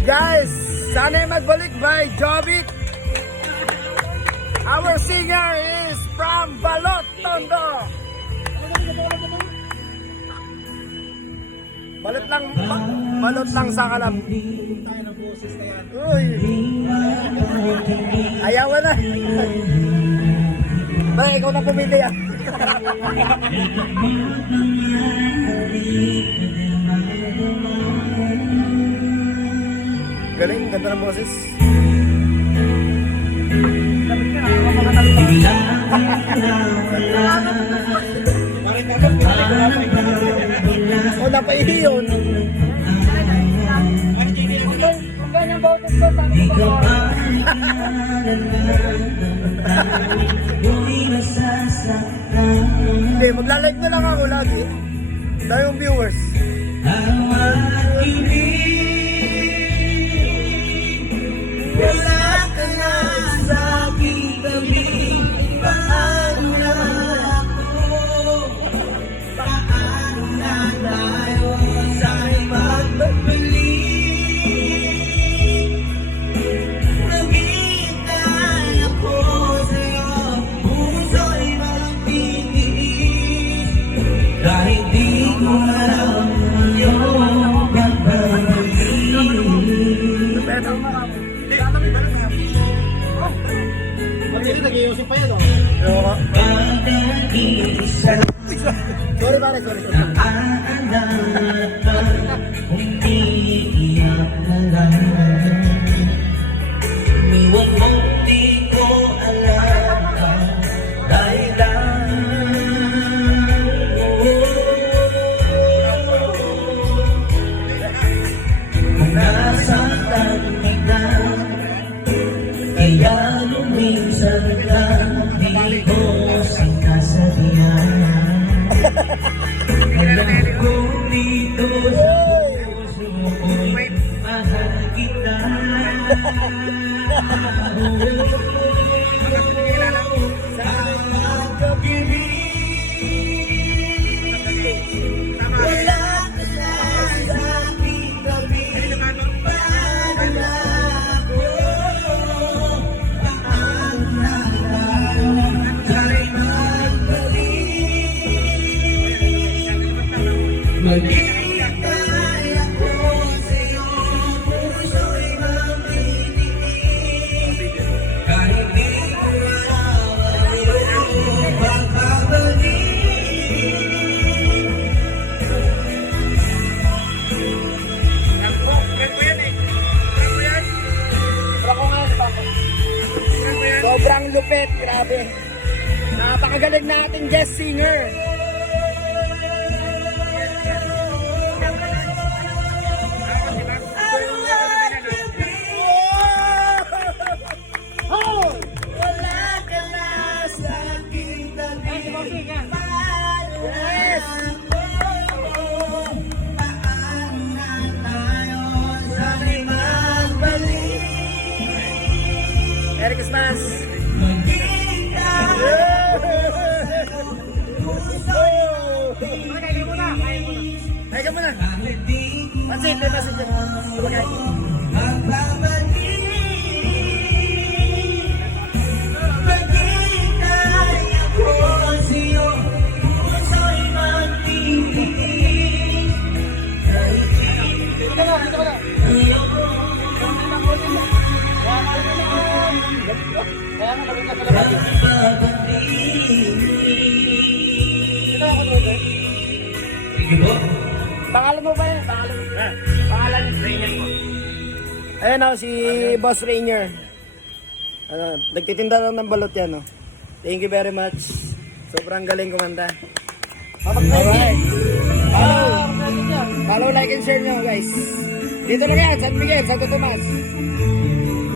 Guys, Sana'y Magbalik by Jovit. Our singer is from Balot, Tondo. Balot lang sa kalam. Uy. Ayaw na. Ba, ikaw na pumili ah. Galing, ganda ng boses. Wala pa iyon. Kung ganyan boses ko, sabi ko po. Hindi, maglalike na lang ako lagi. Dahil yung viewers. Wala ka na sa aking tabi. Paano na ako? Paano na tayo? Sa'y magbabalik. Naghihintay ako sa'yo. Puso'y magpipili. Kahit di ko alam yung pagbabalik. Nag-iusip pa yan, oh. Sorry, pare, sorry. Di ko alam dahilan. Nasaktan kita, kaya luminsan ka, di ko sinasabihan. Alam ko dito sa puso ko'y mahal kita. Sa pag-ibig, wala ka na sa aking tabi. Paano na ako? Paano na tayo? Sa'y magbalik. Maghihintay ako sa'yo. Puso'y magpipili. Kahit di ko alam yung pagbabalik. Sobrang lupit, grabe. Napakagaling nating guest singer. Wala ka na sa aking tabi. Paano na ako? Paano na tayo? Sa'y magbalik. Merry Christmas. Maghihintay ako puso'y magpipili. Ay ka muna. Kahit di ko Pansin, may message dyan. Sabagay. magbabalik. Maghihintay ako sa'yo. Puso'y magpipili. Kahit di ko Pangalan mo ba yan? Pangalan mo? Pangalan ni Rainier po. Ayan o, si Boss Rainier. Nagtitinda lang ng balot yan o. Thank you very much. Sobrang galing kumanta. Alright. Follow, like and share nyo guys. Dito lang yan, San Miguel, Santo Tomas.